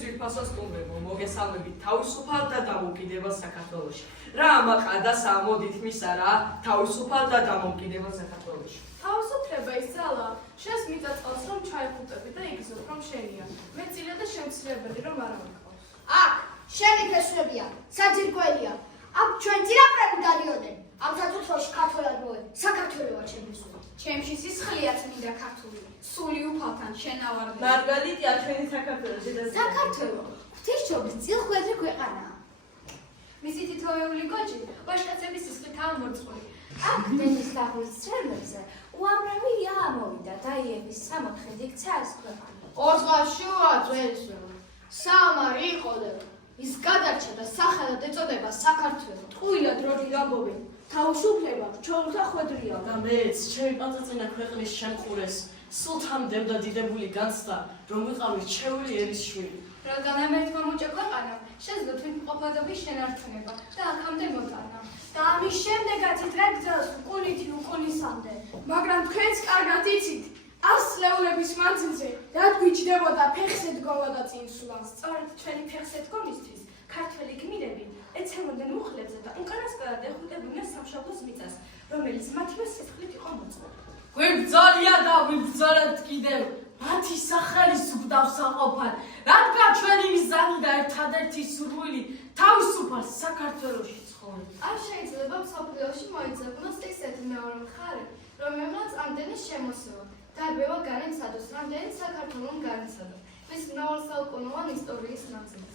ძვირფასო სტუმრებო, მოგესალმებით თავისუფალ და დამოუკიდებელ საქართველოში. რა ამაყადა სამოდით მისა რა თავისუფალ და დამოუკიდებელ საქართველოში. თავისუფლება ისწავლა, შენს მიწა-წყალს რომ ჩაიხუტები და იგრძნობ რომ შენია. მეწილე და შემცირებელი რომ არ ამიყავს. აქ შენი ფესვებია, საძირკველია. აქ ჩვენ ძირაფრები დადიოდნენ. ამ საწუთროში ქართველად მოე, საქართველოა ჩემი სული. ჩემში სისხლია წმინდა ქართული. სული უფალთან შენავარდი. მარგალიტია ჩვენი საქართველოში და საქართველო ღვთისმშობლის ძილხვედრი ქვეყანაა. მისი თითოეული გოჯი ვაჟკაცების სისხლითაა მორწყული. აქ დენის დაღვის ცრემლებზე უამრავი ამოვიდა და იების სამოთხედ იქცა ეს ქვეყანა. ორზღაში უაწვეს საამარი იყო და ის გადარჩა და სახელად ეწოდება საქართველო. ტყუილად როდი გაბობენ, თავისუფლება ჩვეულთა ხვედრია. და მეც ჩემი პანწაწინა ქვეყნის შემყურეს სულთან დევდა დიდებული განცდა რომ ვიყავი რჩეული ერის შვილი. რადგან ამ ერთმომუჭე ქვეყანა შეძლო თვითმყოფადობის შენარჩუნება და აქამდე მოტანა. და ამის შემდეგაც იძრა გზას უკუნითი უკუნისამდე. მაგრამ თქვენც კარგად იცით, ასლეულების მანძილზე რაც გვიჭდებოდა ფეხზე დგომოდა წინსვლა. სწორედ ჩვენი ფეხზე დგომისთვის ქართველი გმირები ეცემოდნენ მუხლებზე და უკანასკნელად ეხუტებოდნენ სამშობლოს მიწას, რომელიც მათივე სისხლით იყო მოწყობილი. გვიბრძოლია და ვიბრძოლებთ კიდევ მათი სახელის უგდავს საყოფან, რადგან ჩვენი მიზანი და ერთადერთი სურვილი თავისუფალ საქართველოში ცხოვრება. არ შეიძლება მსოფლიოში მოიძებნოს ისეთი მეორე მხარე, რომელმაც ამდენი შემოსევა, დარბევა განიცადოს, რამდენი საქართველომ განიცადა მის მრავალსაუკუნოვან ისტორიის ნაწილს.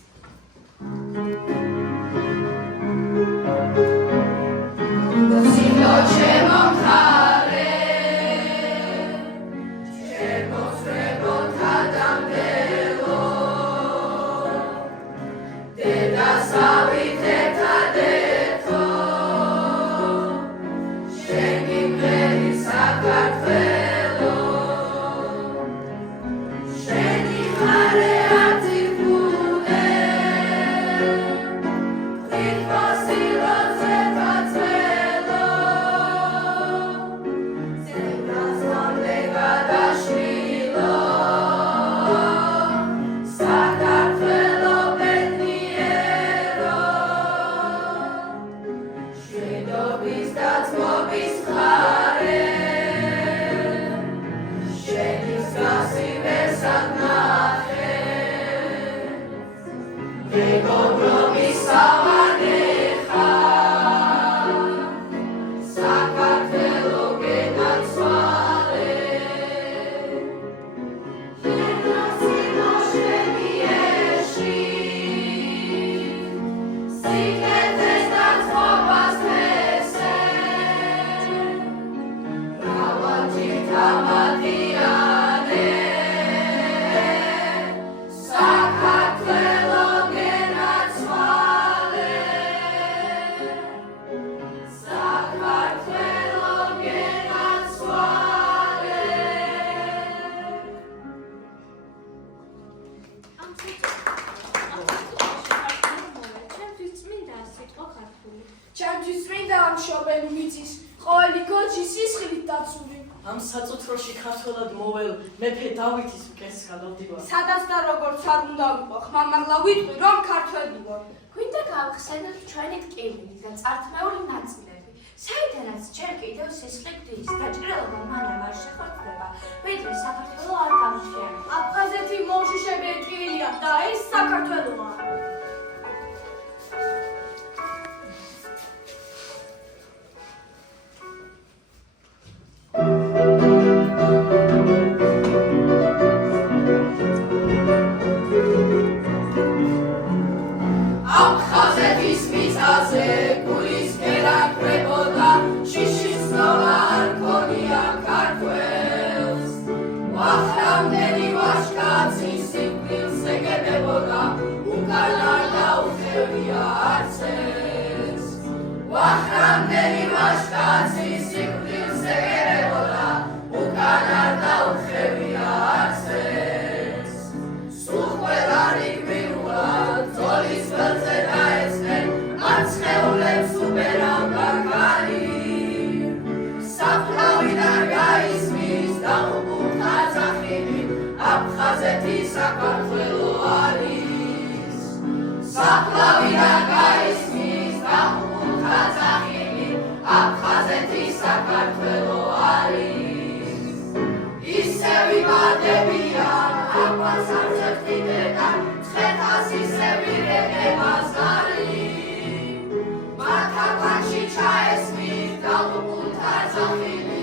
ჩემთვის წმინდა ამ შობელი მიწის ყოველი გოჯი სისხლით დაცული. ამ საწუთროში ქართველად მოვალ მეფე დავითის მკერდს გადავდივარ. სადაც და როგორც არ უნდა ვიყო, ხმამაღლა ვიტყვი რომ ქართველი ვარ. გვინდა გავხსენოთ ჩვენი ტკივილით და წართმეული ნაწილები, საიდანაც ჯერ კიდევ სისხლი გვდის და ჭრილობა მანამ არ შეხორცდება, ვიდრე საქართველო არ გამოჩნდება. აფხაზეთი მოშუშები ტკივილია და ეს საქართველოა. აფხაზეთი საქართველო არის საფლავიდან გაისმის დახუხულთა ძახილი აფხაზეთი საქართველო არის ისევ იმადებიან აფხაზ არცერთიდან ცხეთას ისევ ირეყებას არის მათ აკვანში ჩაესმის დახუხულთა ძახილი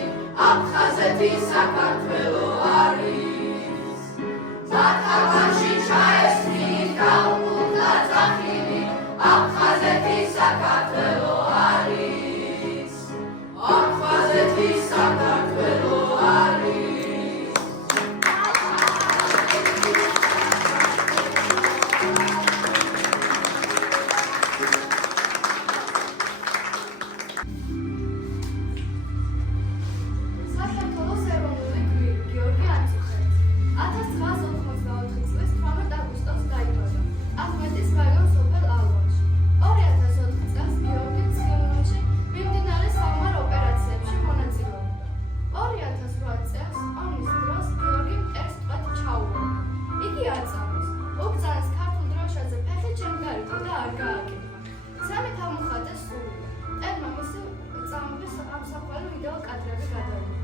აფხაზეთი საქართველო არის მათ აკვანში ჩაესმის დახუხულთა ძახილი აფხაზეთი საქართველო არის აფხაზეთი საქართველო არის საქართველოს ეროვნული გვირგვინი გიორგი ანწუხელი 1984 წლის 18 აგვისტოს დაიბადა ახმეტის რაიონის სოფელ ალვანში. 2004 წელს გიორგი ცხინვალში მიმდინარე საომარ ოპერაციებში მონაწილეობდა. 2008 წელს ომის დროს გიორგი მტერს ტყვედ ჩაუვარდა. იგი აწამეს. უბრძანეს ქართულ დროშაზე ფეხი ჩემ გარეთო და არ გააკეთა. სამი თავმოხატეს სულია. მტერმა მისი წამების ამსახველი ვიდეო კადრები გადაიღო.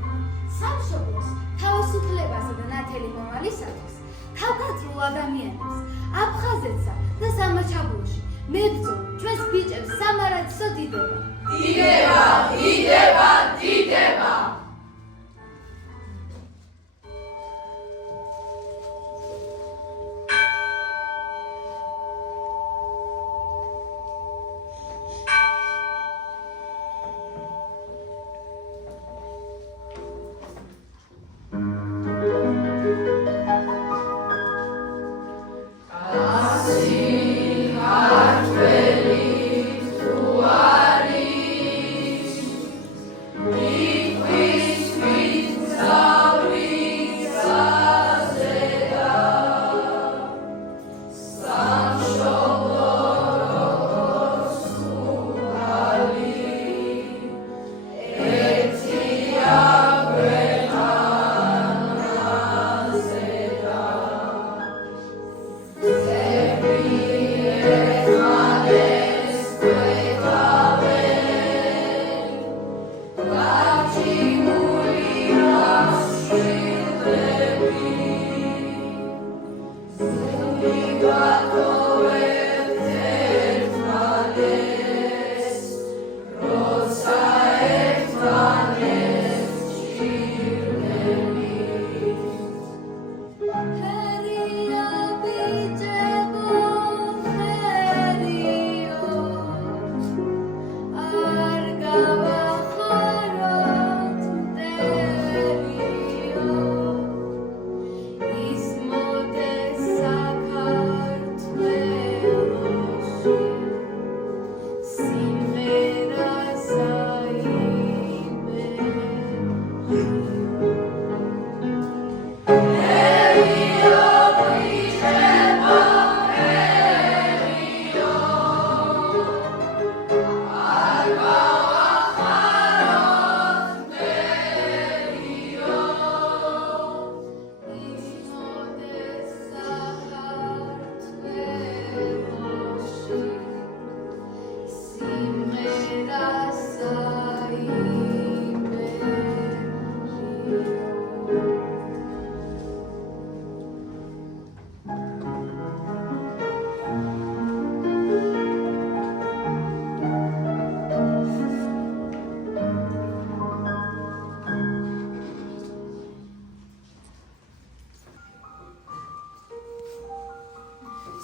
სამშობლოს თავისუფლებასა და ნათელი მომავლისათვის თავგადრულ ადამიანებს აფხაზეთსა და სამაჩაბლოში მებრძოლ ჩვენს ბიჭებს სამარადსო დიდება. დიდება, დიდება, დიდება.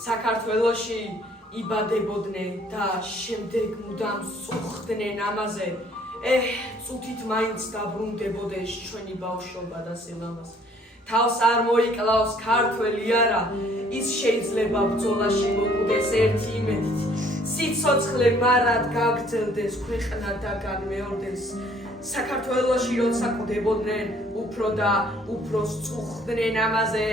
საქართველოში იბადებოდნენ და შემდეგ მუდამ სუხდნენ ამაზე. წუთით მაინც დაბრუნდებოდეს ჩვენი ბავშვობა და სილამაზ. თავს არ მოიკლავს ქართველი არა, ის შეიძლება ბრძოლაში მოკვდეს ერთი იმედით. სიცოცხლე მარად გაგრძელდეს, ქვეყნა და განმეორდეს. საქართველოში როცა კვდებოდნენ, უფრო და უფრო სწუხდნენ ამაზე.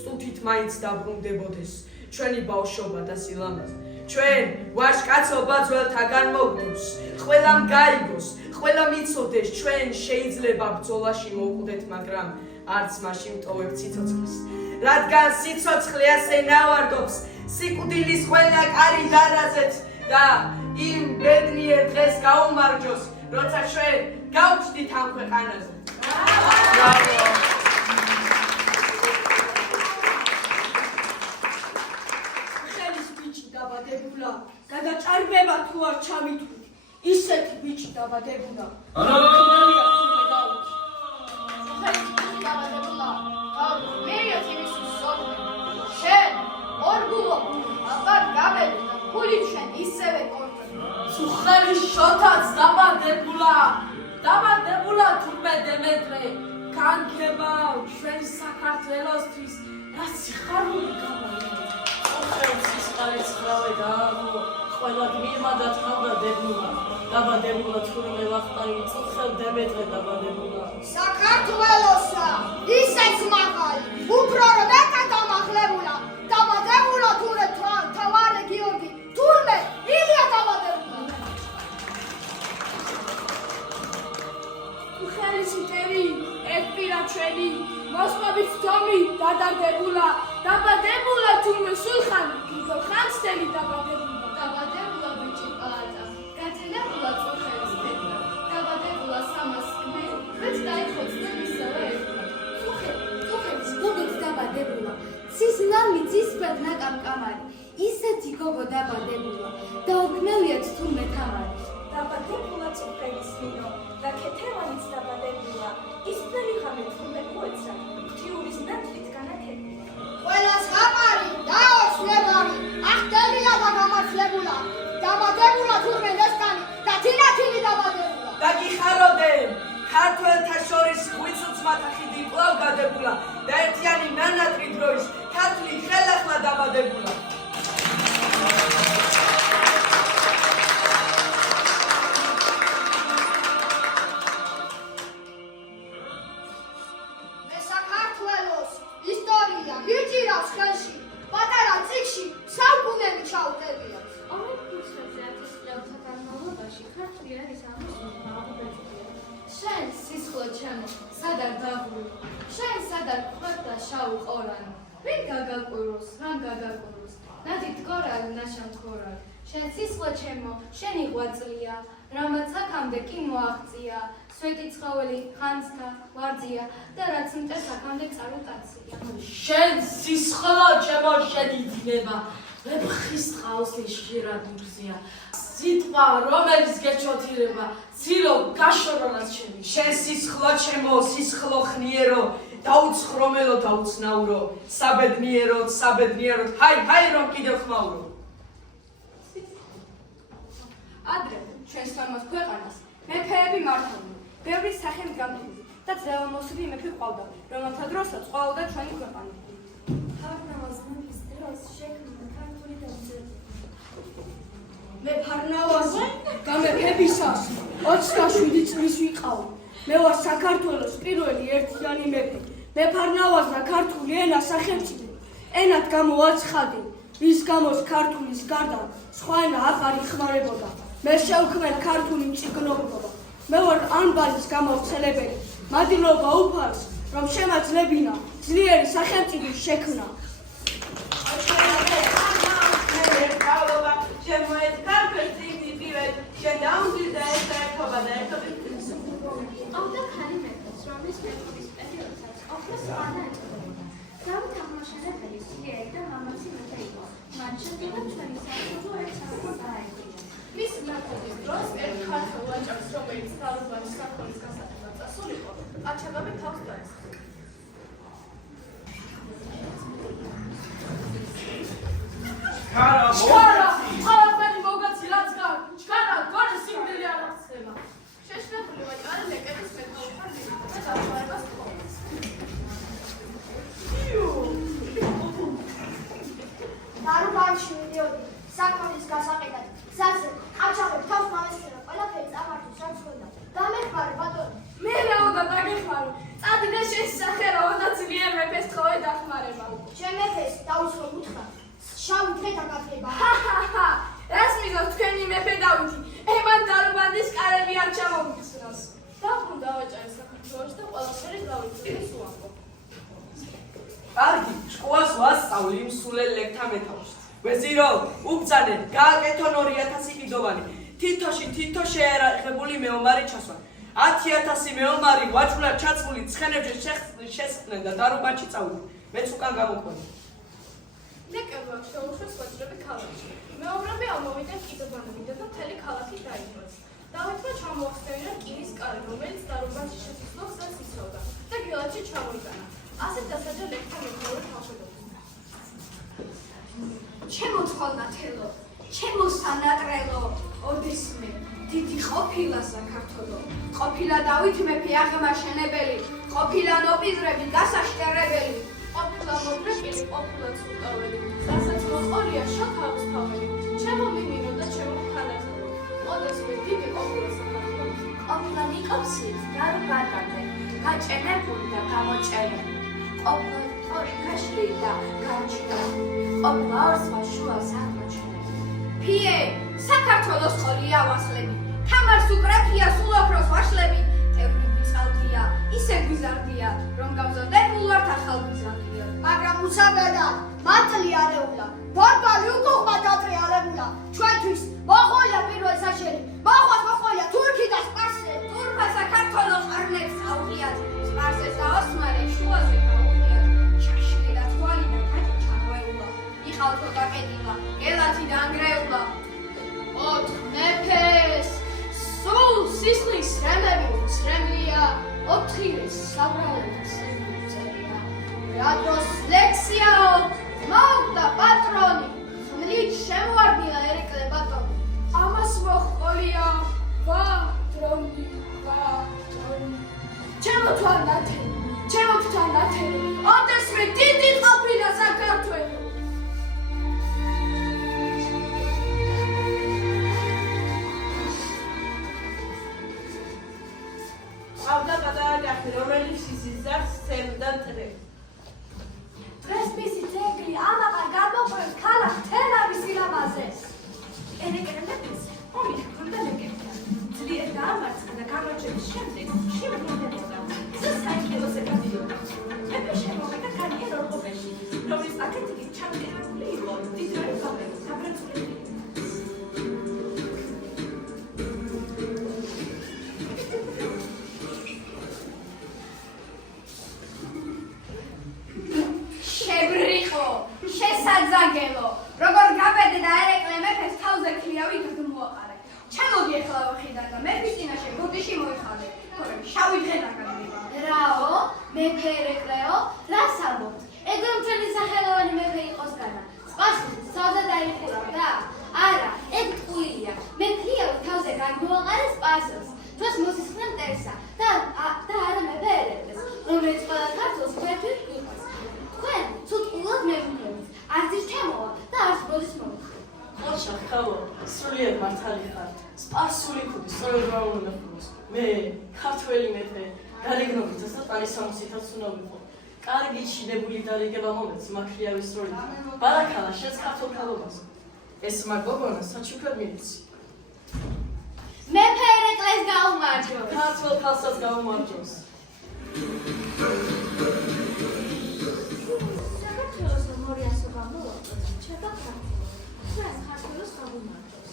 წუთით მაინც დაბრუნდებოდეს ჩვენი ბავშვობა და სილამაზე. ჩვენ ვაჟკაცობა ძველთაგან მოგდოს, ყველამ გაიგოს, ყველა მიცოდეს, ჩვენ შეიძლება ბრძოლაში მოვკვდეთ, მაგრამ არც მაშინ მტოვებთ სიცოცხლეს. რადგან სიცოცხლე ასე ნავარდობს, სიკვდილის ყველა კარი დარაზეც და იმ ბედნიერ დღეს გაუმარჯოს, როცა ჩვენ გავჩდით ამ ქვეყანაზე. ხელის ბიჭი დაბადებულა, გადაჭარბება თუ არ ჩამithვით, ისეთი ბიჭი დაბადებულა. სუხელის შოთაც დაბადებულა თურმე დემეტრე, განქება ჩვენი საქართველოსთვის რა სიხარული გამოვიდა. ხელს ხარისხავე დააღო, ყველა გმირმა დაწყავდა დაბადებულა თურმე ვახტანგი, წუხელ დემეტრე დაბადებულა. საქართველოსა, ისეც მაღალი, უფრო რომ ერთად დამახლებულა, დაბადებულა თურმე თავარე გიორგი, თურმე ილია დაბადებულა. ხელის მტერი, ეთპირა ჩვენი, მოსყობის თომი დადარდებულა, დაბადებულა თურმე სულხანი, გიგო ხანძთელი დაბადებულა. დაბადებულა ბიჭი პალატა, გათენებულა წუხელის პეტრა, დაბადებულა სამას გმირი, ვეც დაიხოცდა მისავა ერთმა. წუხელის გოგოც დაბადებულა, ცის ნამი ცისფერ ნაკამკამარი, ისეთი გოგო დაბადებულა, დაუქმევიათ თურმე თამარი. დაბადებულა წუხელის მინო, და ქეთევანიც დაბადებულა, ისფერი ღამე თურმე უეცრა, ღვთიურის ნათლით განათებულა. ყველას ხამარი, დაოცნებარი, ახდენია და გამართლებულა, დაბადებულა თურმე ნესკანი და თინათინი დაბადებულა. და გიხარობდნენ, ქართველთა შორის ღვიძლმათა ხიდი კვლავ გადებულა და ერთიანი ნანატრი დროის ქართული ხელახლა დაბადებულა. შენ სისხლო ჩემო, სადარ დაღვრილო, შენ სადარ ყვებდა შავ ყორანი, ვინ გაგაკვიროს, რამ გაგაკვიროს, ნადი დგორალი, ნაშან ქორალი, შენ სისხლო ჩემო, შენი ღვაწლია, რამაც აქამდე კი მოაღწია, სვეტი ცხოველი, ხანძთა, ვარძია და რაც მტერს აქამდე წარუკაცია. შენ სისხლო ჩემო შენი დინება, ვეფხის ტყაოსის შირად ურზია, სიტყვა რომელიც გეჩოთირება, ცილო გაშორონას ჩემი. შენ სისხლო ჩემო, სისხლო ხნიერო, დაუცხრომელო, დაუცნაურო, საბედნიეროდ, ჰაი რომ კიდევ ხმაურო. ადრე ჩვენს სამას ქვეყანას მეფეები მართავდნენ, ბევრი სახელმძღვანელი და ძველმოსილი მეფე ყავდა, რომელთა დროსაც ყავდა ჩვენი ქვეყანა. ფარნავაზ მეფის დროს შექმნა ქართული დამწერლობა. მე ფარნავაზი გამეფებისას 27 წლის ვიყავი. მე ვარ საქართველოს პირველი ერთიანი მეფე. მე ფარნავაზა ქართული ენა სახელმწიფო. ენად გამოვაცხადი, რის გამოც ქართულის გარდა სხვა ენა აღარ იხმარებოდა. მე შევქმნ ქართული მწიგნობრობა. მე ვარ ანბანის გამავრცელებელი. მადლობა უფალს, რომ შემაძლებინა ძლიერი სახელმწიფო შექმნა. ყავდა ქალი მეფეს, რომლის მეფობის პერიოდსაც ყოფნა სხვანა ეწოდება. დავით აღმაშენებელი ძლიერი და მამაცი მეფე იყო. მათ შედეგად ჩვენი სამშობლო ერთ სამეფოდ დაერქვა. მის მეფობის დროს ერთ ქართველ ვაჭარს, რომელიც დარუბანის საქართველოს გასაყიდად წასულიყო, ყაჩაღები თავს დაესხა. ჩქარა, ყველაფერი მოგაცი რაც გაქვს. ჩქარა, გონი სიმდიდრე არ ახსნება. შეშლებული ვაჭარი ლეკების მეთაურთან და დაუშვებას თხოვს. დარუბანში მიდიოდი, საქონლის გასაყიდად, გზაზე, ყაჩაღები თავს მალესწრება, ყველაფერი წამართოს რაც ხონდა. გამეხმარე ბატონო. მე რაოდა დაგეხმარო, წადი და შესახერავო და ძლიერ მეფეს თხოვე დახმარება. შენ მეფეს დაუცხო უთხრა, შავი დღე დაგაფება. რას მიზავს თქვენი მეფე დავითი? ემან დარუბანის კარები არ ჩამომიგზნოს. დაბრუნდა ვაჭარი საქართველოს და ყველაფერი დავიწყდეს უამბო. კარგი, შკოლას ვასწავლი იმ სულელ ლეკთა მეთაურს. ვეზირო, უბძანე, გააკეთონ 2000 კიდოვანი. თითო შეერაღებული მეომარი ჩასვა. 10,000 მეომარი ვაჭრულად ჩაცმული ცხენებზე შესხდნენ და დარუბანში წავიდნენ. მეც უკან გამოყვანე. ნეკერვა შეუშვეს ვაჭრები ქალაქში. მეომრები ამოვიდნენ კიდობანებიდან და მთელი ქალაქი დაიპყრეს. დავითმა ჩამოახსენინა რკინის კარი, რომელიც დარუბანში შესასვლელს გზას იცავდა და გელათში ჩამოიტანა. ასეთ დასაჯა ლექთა მეთაური თავშედოდნენ. ჩემო თვალნათელო, ჩემო სანატრელო, ოდესმე დიდი ყოფილა საქართველო, ყოფილა დავით მეფე აღმაშენებელი, ყოფილა ნოპიზრები გასაშტერებელი, ყოფილა მოდრეკილი, ყოფილა ცუდაველი, რასაც მოყოლია შაქარის თაველი, ჩემო მიმინო და ჩემო ხანათელო, ოდესმე დიდი ყოფილა საქართველო. ყოფილა ნიკოპსით დარუბანამდე გაჭენებული და გამოჭერილი, ყოფილა თორი გაშლილი და გაჩნეული, ყოფილა ორსვა შუას აღმოჩენილი. ფიე, საქართველოს ყოლია ვასლები, თამარს უკრაფია სულ ოქროს ვაშლები, ევროპი წალდია, ისე გვიზარდია, რომ გავზარდებულ ვართ ახალ გვიზარდია. მაგრამ უსაგადა, მატლი არეულა, ბორბალი უკუღმა დატრიალებულა, ჩვენთვის მოხოლია პირველ საშენი, მოხოლია თურქი და სპარსელი, თურქა საქართველოს არნებს აუღიათ, სპარსელს და ოსმალებს შუაზე გაუღიათ, შაშლი და თვალი და კატი ჩამოეულა, იყავთო და კეტილა, გელათი და ანგრეულა. ოთხ მეფეს, სულ სისხლის რემები უცრემლია, ოთხივე საბრალება სეძებია. რადროს ლექსიაო, მოვდა პატრონი, ხმლით შემოარდნილა ერეკლე ბატონი. ამას მოჰყოლია ვატრონი. ჩემო თვალნათელი, ოდესმე დიდი ყოფილა საქართველო. ავდა გადააჭახი, რომელიც ისიზარს სცემდა წრე. დღეს მისი ძეგლი ამაყარ გამოყვეს ქალაქ თელავის სილამაზეს. ერეკერე მეფეს ომი ჰქონდა ლეგენდა. ძლიერ დაამარცხა და გამოჩენის შემდეგ შებრუნდებოდა. საიქელოზე გადიოდა. მეფე შემოვიდა კარიერ ორღობეში, რომლის აკეთების ჩამდგენელი იყო დიდროე ფაბრიკის დაბრუნებული. შესაძაგელო, როგორ გაბედე და ერეკლე მეფეს თავზე ქლიავი გადმოაყარე. ჩემოდი ეხლა ვახიდან და მეფის წინაშე ბუდიში მოიხადე, თორემ შავი დღე დაგაგდება. რაო, მეფე ერეკლეო, რას ამბობთ? ეგრე მთელი სახელოვანი მეფე იყოს განა. სპარსული სავდა დაიხურავდა? არა, ეგ ტყუილია. მე ქლიავი თავზე გადმოაყარე სპარსელს. თვეს მოსისხდნენ მტერსა და არა მეფე ერეკლეს, რომელიც ყველა ქართველს ფერფილ იყვარს. თქვენ ცუდყულად მეგობრებთ, არც ის ჩემოა და არც ბოდის მომხდ. ხოშა ხალო, სრულიად მართალი ხარ. სპარსული ქუდი სწორედ რა უნდა ვქოს. მე ქართველი მეფე, გარეგნობით სასატანი სამოსითაც უნდა ვიყო. კარგი ჩინებული დარიგება მომეც მაქლიავის სროლით. ბარაქალა შენს ქართულ ქალობას. ეს მაგოგონა საჩუქრად მივიცი. მეფე ერეკლეს გაუმარჯოს. ქართველ ქალსაც გაუმარჯოს. საქართველოს 200 გამოვაყოთ, ჩება ქართველს. ჩვენ ქართველოს გამომარჯოს.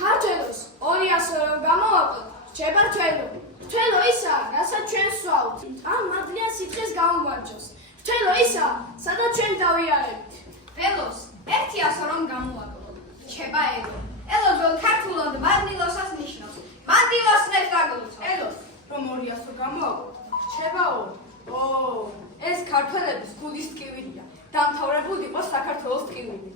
ქართველოს 200 რომ გამოვაყოთ, რჩება რჩენო. რჩენო ისა, რასაც ჩვენ სვავთ. ამ მადლიან სითხეს გამომარჯოს. რჩენო ისა, სადაც ჩვენ დავიარებთ. ელოს 100 რომ გამოვაყოთ, რჩება ელო. ელო ძველ ქართულად მანდილოსას ნიშნავს. მანდილოს ნებს დაგლოცო. ელოს რომ 200 გამოვაყოთ, რჩება ო. ეს ქართველების გულის ტკივილია. დამთავრებული იყო საქართველოს ტკივილი.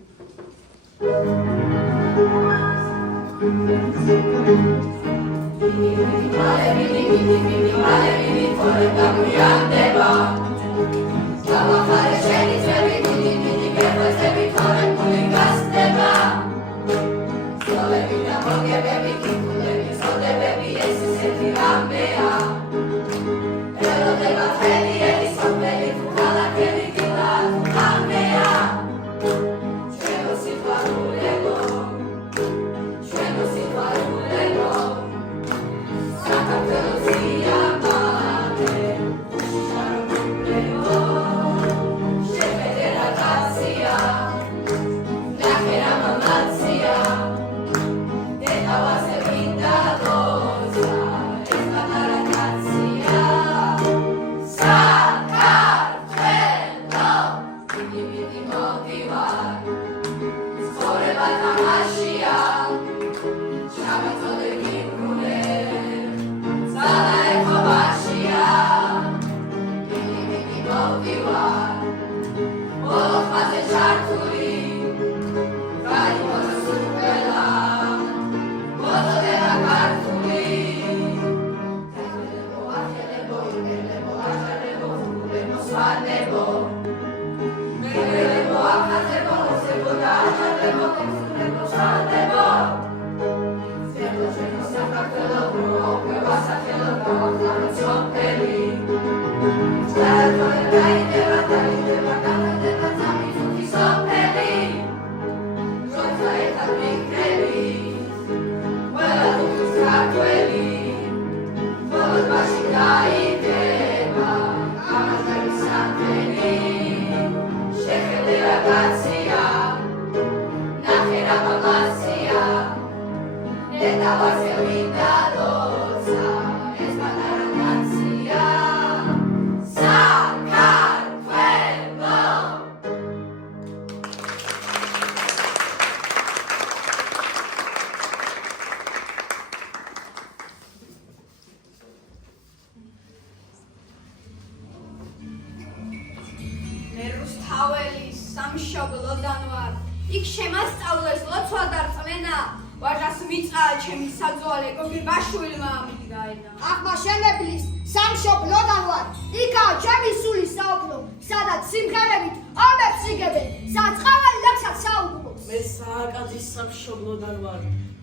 მე რუსთაველის სამშობლოდან ვარ. იქ შემასწავლეს ლოცვა და რწმენა. ვაჟას მიწაა ჩემი საძვალე გოგებაშვილმა ამიგდაენა. აღმაშენებლის სამშობლოდან ვარ. იქაა ჩემი სული საოქრო, სადაც სიმღერებით ომებს იგებენ, საწყაველი ლექსად საუბრობს. მე სააკაძის სამშობლოდან ვარ.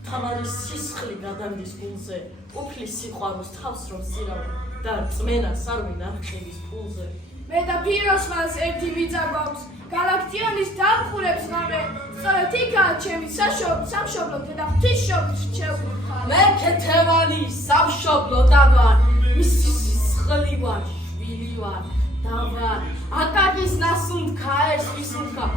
თამარის სისხლი გადამდის გულზე, უფლის სიყვარულს თავს რომ სირავე და რწმენას არ ვინახჭების ფულზე. მე და ფიროსმანს ერთი მიწა გვაქვს. გალაქტიონის დამხურებს ღამე. სწორედ იქაა ჩემი სამშობლო და ღვთისმშობლის რჩეული მხარე. მე ქეთევანი სამშობლოდან ვარ. მისი სისხლი ვარ, შვილი ვარ და ვარ. აკაკის ნასუნ ქაერს ვისუნხა.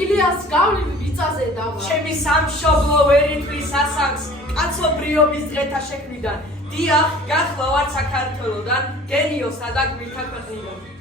ილიას გავლივ მიწაზე და ვარ. ჩემი სამშობლო ვერ იტყვის ასაკს კაცობრიობის დღეთა შექმნიდან. დიახ, გახლა ვარ საქართველოდან, გენიოსა და გმირთა ქვეყნიდან.